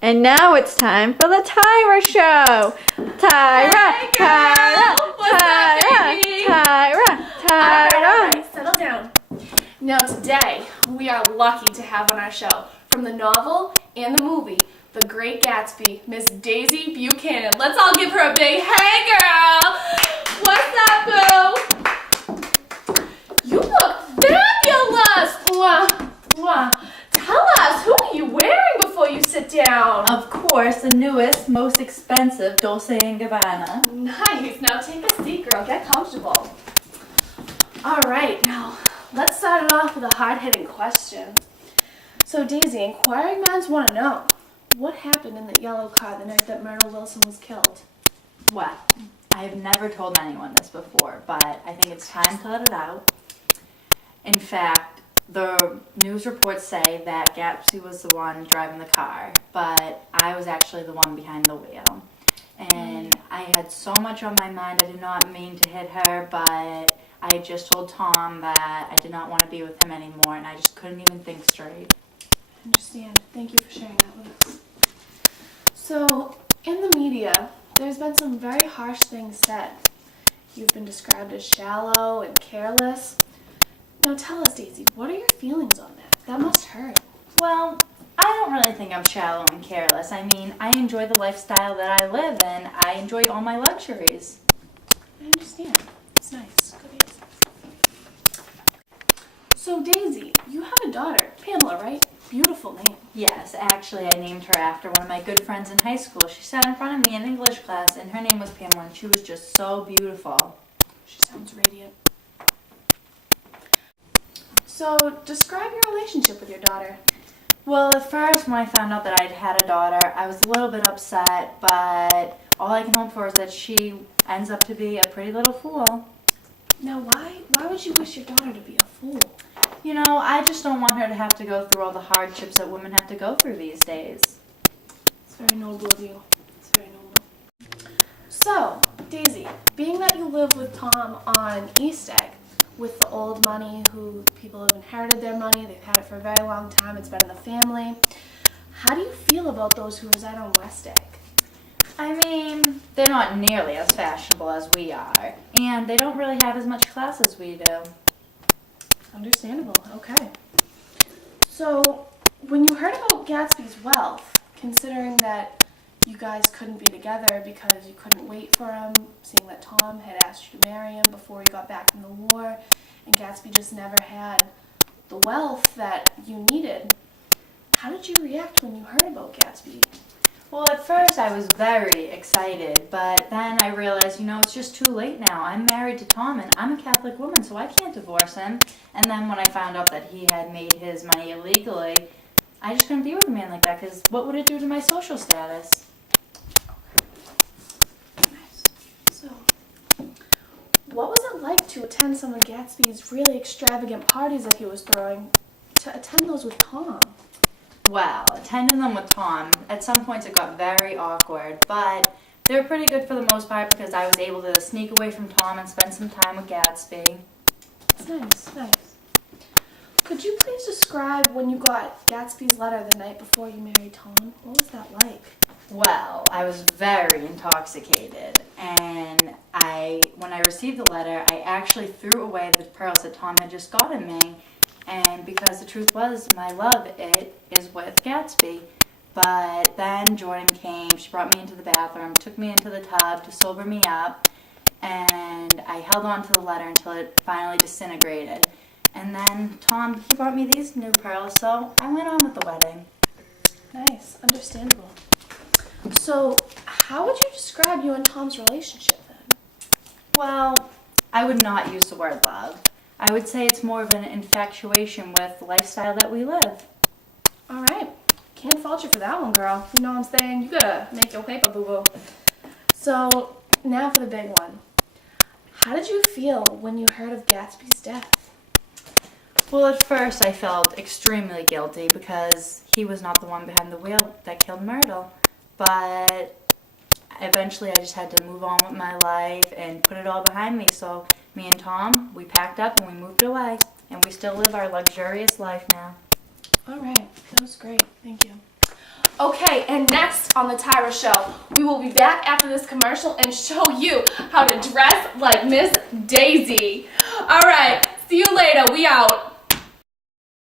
And now it's time for the Tyra Show. Tyra, Hey, Tyra, girl. What's Tyra, up, baby? Tyra. All right, settle down. Now today, we are lucky to have on our show, from the novel and the movie, The Great Gatsby, Miss Daisy Buchanan. Let's all give her a big hey, girl. What's up, boo? You look fabulous. Mwah, mwah. Tell us, who are you wearing before you sit down? Of course, the newest, most expensive Dolce & Gabbana. Nice. Now take a seat, girl. Get comfortable. All right, now let's start it off with a hard-hitting question. So, Daisy, inquiring minds want to know, what happened in the yellow car the night that Myrtle Wilson was killed? Well, I've never told anyone this before, but I think it's time to let it out. In fact, the news reports say that Gatsby was the one driving the car, but I was actually the one behind the wheel. And I had so much on my mind. I did not mean to hit her, but I had just told Tom that I did not want to be with him anymore, and I just couldn't even think straight. I understand. Thank you for sharing that with us. So, in the media, there's been some very harsh things said. You've been described as shallow and careless. Now tell us, Daisy, what are your feelings on that? That must hurt. Well, I don't really think I'm shallow and careless. I mean, I enjoy the lifestyle that I live in. I enjoy all my luxuries. I understand. It's nice. Good answer. So, Daisy, you have a daughter, Pamela, right? Beautiful name. Yes, actually, I named her after one of my good friends in high school. She sat in front of me in English class, and her name was Pamela, and she was just so beautiful. She sounds radiant. So, describe your relationship with your daughter. Well, at first, when I found out that I'd had a daughter, I was a little bit upset, but all I can hope for is that she ends up to be a pretty little fool. Now, why would you wish your daughter to be a fool? You know, I just don't want her to have to go through all the hardships that women have to go through these days. It's very noble of you. It's very noble. So, Daisy, being that you live with Tom on East Egg, with the old money, who people have inherited their money, they've had it for a very long time, it's been in the family. How do you feel about those who reside on West Egg? I mean, they're not nearly as fashionable as we are, and they don't really have as much class as we do. Understandable, okay. So, when you heard about Gatsby's wealth, considering that you guys couldn't be together because you couldn't wait for him, seeing that Tom had asked you to marry him before he got back from the war, and Gatsby just never had the wealth that you needed, how did you react when you heard about Gatsby? Well, at first I was very excited, but then I realized, it's just too late now. I'm married to Tom, and I'm a Catholic woman, so I can't divorce him. And then when I found out that he had made his money illegally, I just couldn't be with a man like that, because what would it do to my social status? Nice. So, what was it like to attend some of Gatsby's really extravagant parties that he was throwing, to attend those with Tom? Well, attending them with Tom, at some points it got very awkward, but they were pretty good for the most part because I was able to sneak away from Tom and spend some time with Gatsby. That's nice, nice. Could you please describe when you got Gatsby's letter the night before you married Tom? What was that like? Well, I was very intoxicated, and when I received the letter, I actually threw away the pearls that Tom had just gotten me. And because the truth was, my love, it is with Gatsby. But then Jordan came, she brought me into the bathroom, took me into the tub to sober me up, and I held on to the letter until it finally disintegrated. And then Tom, he brought me these new pearls, so I went on with the wedding. Nice, understandable. So, how would you describe you and Tom's relationship then? Well, I would not use the word love. I would say it's more of an infatuation with the lifestyle that we live. All right. Can't fault you for that one, girl. You know what I'm saying? You gotta make your paper, boo-boo. So, now for the big one. How did you feel when you heard of Gatsby's death? Well, at first I felt extremely guilty because he was not the one behind the wheel that killed Myrtle. But eventually I just had to move on with my life and put it all behind me. So me and Tom, we packed up and we moved away. And we still live our luxurious life now. All right. That was great. Thank you. Okay, and next on the Tyra Show, we will be back after this commercial and show you how to dress like Miss Daisy. All right, see you later. We out.